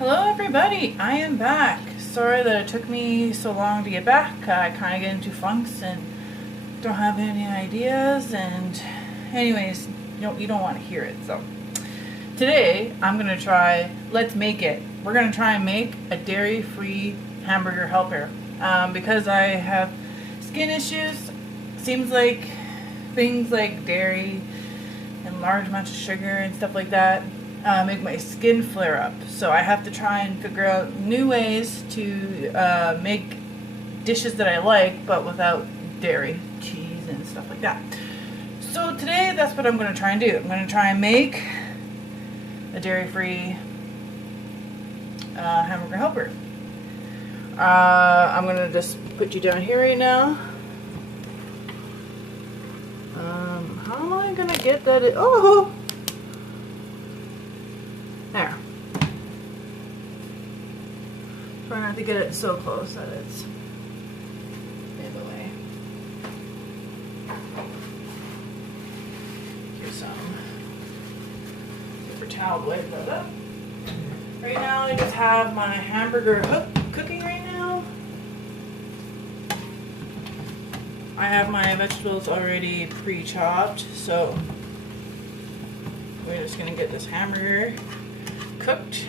Hello everybody, I am back. Sorry that it took me so long to get back. I kind of get into funks and don't have any ideas, and anyways, you don't want to hear it. So today I'm going to try, let's make it. We're going to try and make a dairy-free hamburger helper. Because I have skin issues, seems like things like dairy and large amounts of sugar and stuff like that make my skin flare up. So I have to try and figure out new ways to make dishes that I like, but without dairy, cheese, and stuff like that. So today, that's what I'm going to try and do. I'm going to try and make a dairy-free hamburger helper. I'm going to just put you down here right now. How am I going to get that? Oh! There. Try not to get it so close that it's in the way. Here's some paper towel to wipe that up. Right now I just have my hamburger cooking right now. I have my vegetables already pre-chopped, so we're just going to get this hamburger cooked.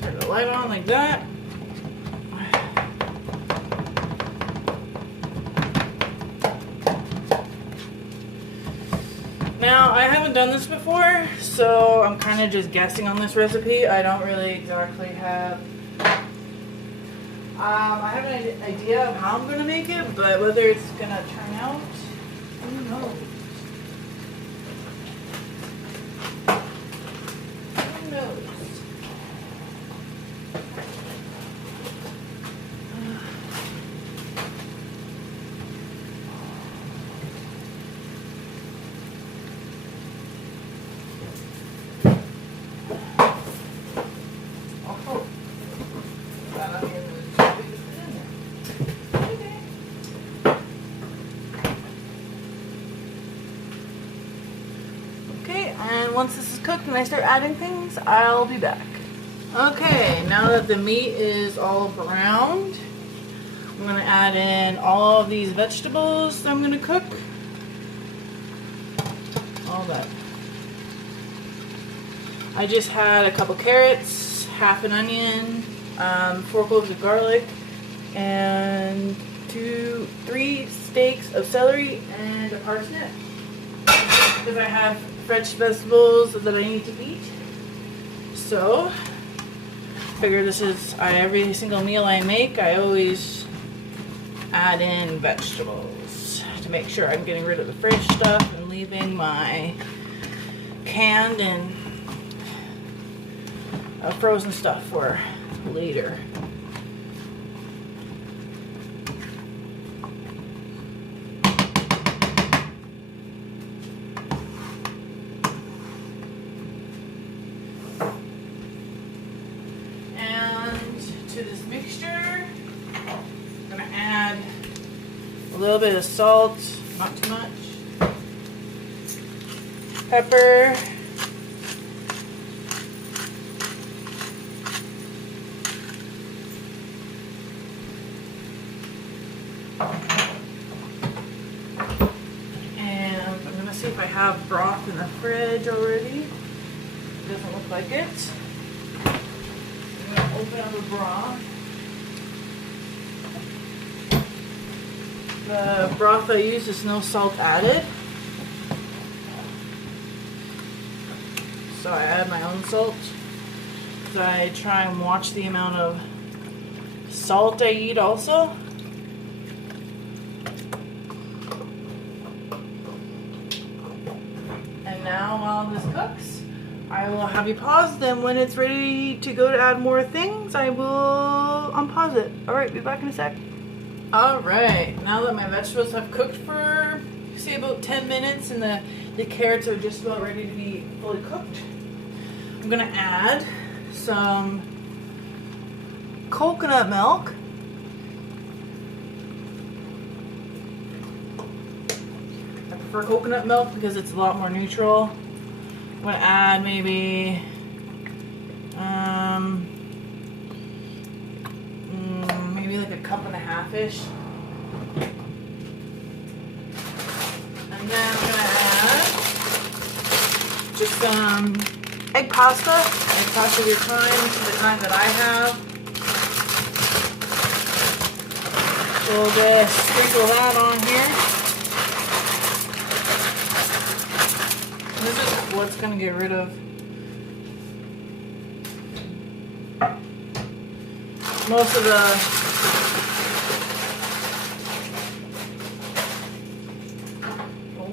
Turn the light on like that. Now, I haven't done this before, so I'm kind of just guessing on this recipe. I don't really exactly have... I have an idea of how I'm going to make it, but whether it's going to turn out, who knows? Who knows? And once this is cooked and I start adding things, I'll be back. Okay, now that the meat is all browned, I'm going to add in all of these vegetables that I'm going to cook. All that. I just had a couple carrots, half an onion, 4 cloves of garlic, and 3 stalks of celery and a parsnip. Because I have fresh vegetables that I need to eat. So, figure this is, every single meal I make, I always add in vegetables to make sure I'm getting rid of the fresh stuff and leaving my canned and frozen stuff for later. To this mixture, I'm going to add a little bit of salt, not too much, pepper, and I'm going to see if I have broth in the fridge already. It doesn't look like it. Open up a broth. The broth I use is no salt added. So I add my own salt. So I try and watch the amount of salt I eat also. And now while this cooks, I will have you pause them. When it's ready to go to add more things, I will unpause it. Alright, be back in a sec. Alright, now that my vegetables have cooked for say about 10 minutes and the carrots are just about ready to be fully cooked. I'm gonna add some coconut milk. I prefer coconut milk because it's a lot more neutral. I'm gonna add maybe maybe like a cup and a half-ish. And then I'm gonna add just some egg pasta of your kind. This is the kind that I have. We'll just sprinkle that on here. This is what's gonna get rid of most of the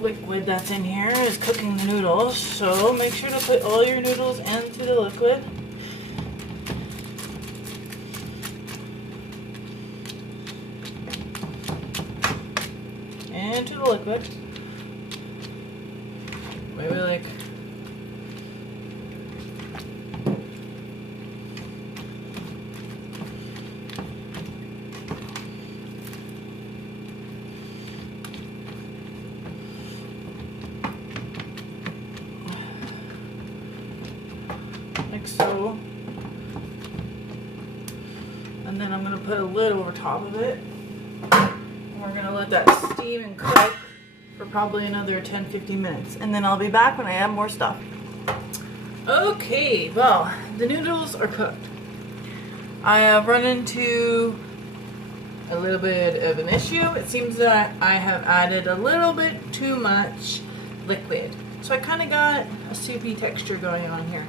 liquid that's in here is cooking the noodles, so make sure to put all your noodles into the liquid. Into the liquid. Maybe like so. And then I'm going to put a lid over top of it. And we're going to let that steam and cook for probably another 10-15 minutes. And then I'll be back when I add more stuff. Okay, well, the noodles are cooked. I have run into a little bit of an issue. It seems that I have added a little bit too much liquid. So I kind of got a soupy texture going on here.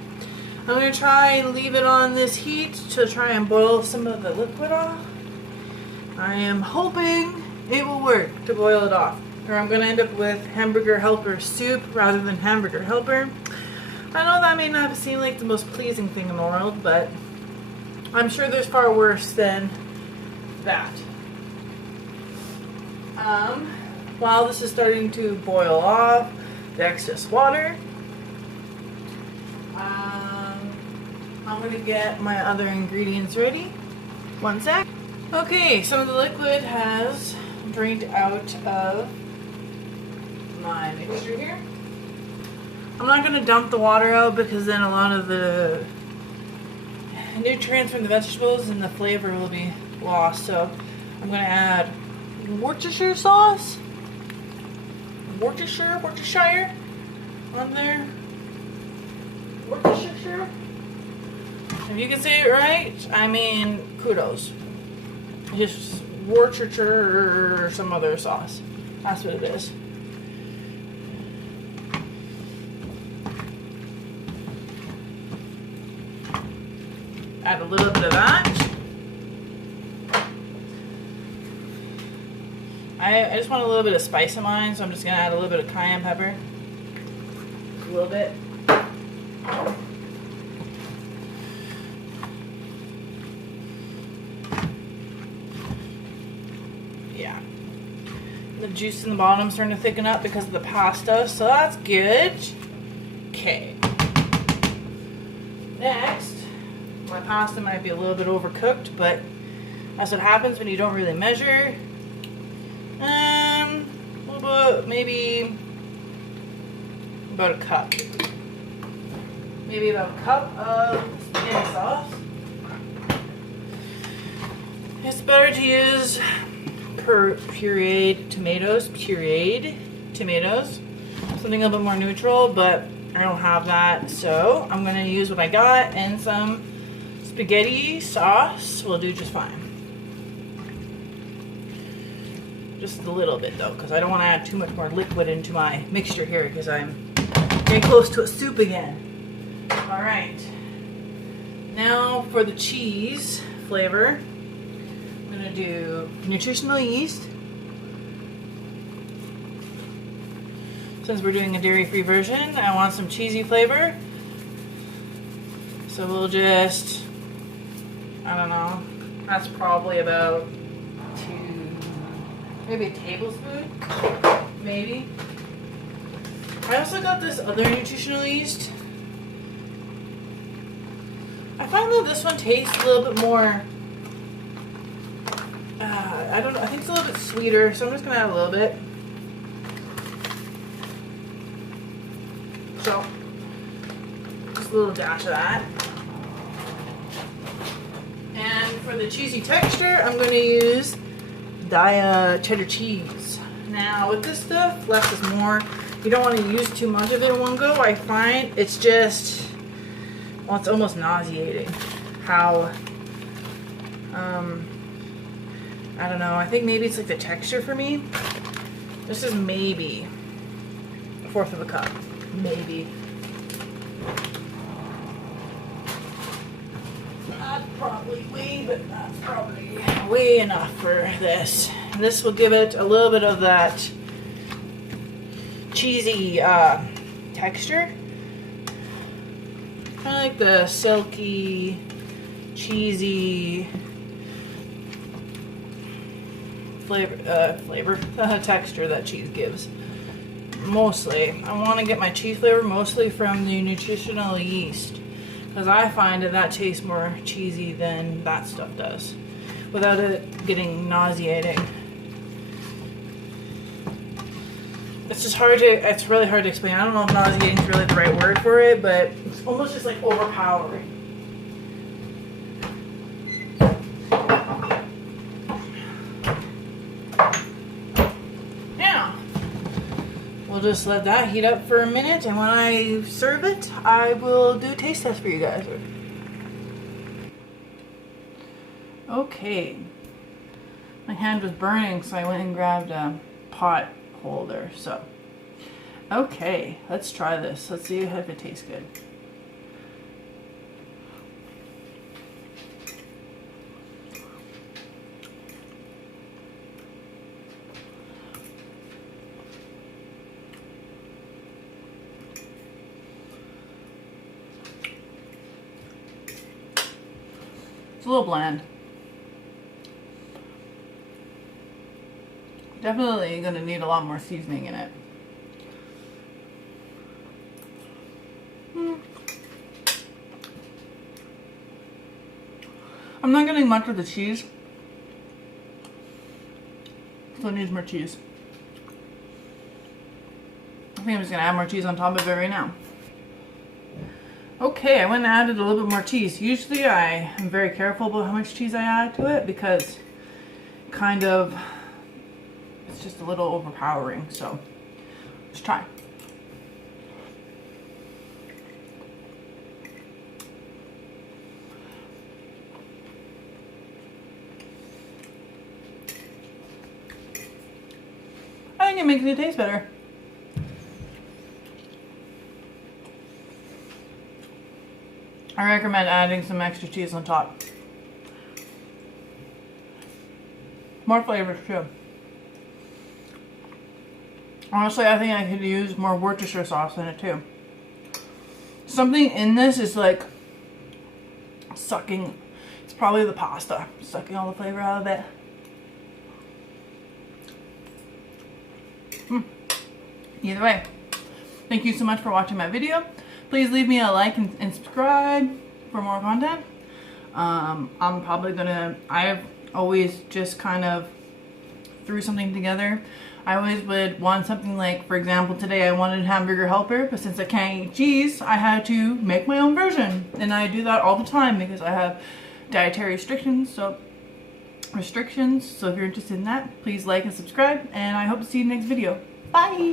I'm going to try and leave it on this heat to try and boil some of the liquid off. I am hoping it will work to boil it off, or I'm going to end up with hamburger helper soup rather than hamburger helper. I know that may not seem like the most pleasing thing in the world, but I'm sure there's far worse than that. While this is starting to boil off the excess water, I'm going to get my other ingredients ready. One sec. Okay, some of the liquid has drained out of my mixture here. I'm not going to dump the water out because then a lot of the nutrients from the vegetables and the flavor will be lost. So I'm going to add Worcestershire sauce. Worcestershire on there. Worcestershire. If you can say it right, I mean kudos. Just Worcestershire or some other sauce. That's what it is. Add a little bit of that. I just want a little bit of spice in mine, so I'm just going to add a little bit of cayenne pepper. A little bit. Yeah. The juice in the bottom is starting to thicken up because of the pasta, so that's good. Okay. Next, my pasta might be a little bit overcooked, but that's what happens when you don't really measure. Maybe about a cup. Maybe about a cup of spaghetti sauce. It's better to use pureed tomatoes, something a little bit more neutral, but I don't have that, so I'm going to use what I got, and some spaghetti sauce will do just fine. Just a little bit though, because I don't want to add too much more liquid into my mixture here because I'm getting close to a soup again. Alright, now for the cheese flavor, I'm going to do nutritional yeast. Since we're doing a dairy-free version, I want some cheesy flavor. So we'll just, I don't know, that's probably about maybe a tablespoon, maybe. I also got this other nutritional yeast. I find that this one tastes a little bit more, I don't know, I think it's a little bit sweeter, so I'm just gonna add a little bit. So, just a little dash of that. And for the cheesy texture, I'm gonna use cheddar cheese. Now with this stuff, less is more. You don't want to use too much of it in one go. I find it's just, well, it's almost nauseating how, I don't know, I think maybe it's like the texture for me. This is maybe a fourth of a cup, maybe. Not probably way, but that's probably way enough for this. And this will give it a little bit of that cheesy texture. Kind of like the silky, cheesy flavor texture that cheese gives. Mostly, I want to get my cheese flavor mostly from the nutritional yeast, because I find that tastes more cheesy than that stuff does, without it getting nauseating. It's just hard to, it's really hard to explain. I don't know if nauseating is really the right word for it, but it's almost just like overpowering. Now, we'll just let that heat up for a minute, and when I serve it, I will do a taste test for you guys. Okay. My hand was burning, so I went and grabbed a pot holder. So, okay, let's try this. Let's see if it tastes good. It's a little bland. Definitely going to need a lot more seasoning in it. I'm not getting much of the cheese. Still needs more cheese. I think I'm just going to add more cheese on top of it right now. Okay, I went and added a little bit more cheese. Usually I am very careful about how much cheese I add to it because kind of it's just a little overpowering, so let's try. I think it makes it taste better. I recommend adding some extra cheese on top. More flavors too. Honestly, I think I could use more Worcestershire sauce in it too. Something in this is like sucking, it's probably the pasta, sucking all the flavor out of it. Either way, thank you so much for watching my video. Please leave me a like and subscribe for more content. I'm probably gonna, I've always just kind of threw something together. I always would want something like, for example, today I wanted hamburger helper, but since I can't eat cheese, I had to make my own version. And I do that all the time because I have dietary restrictions. So if you're interested in that, please like and subscribe, and I hope to see you in the next video. Bye!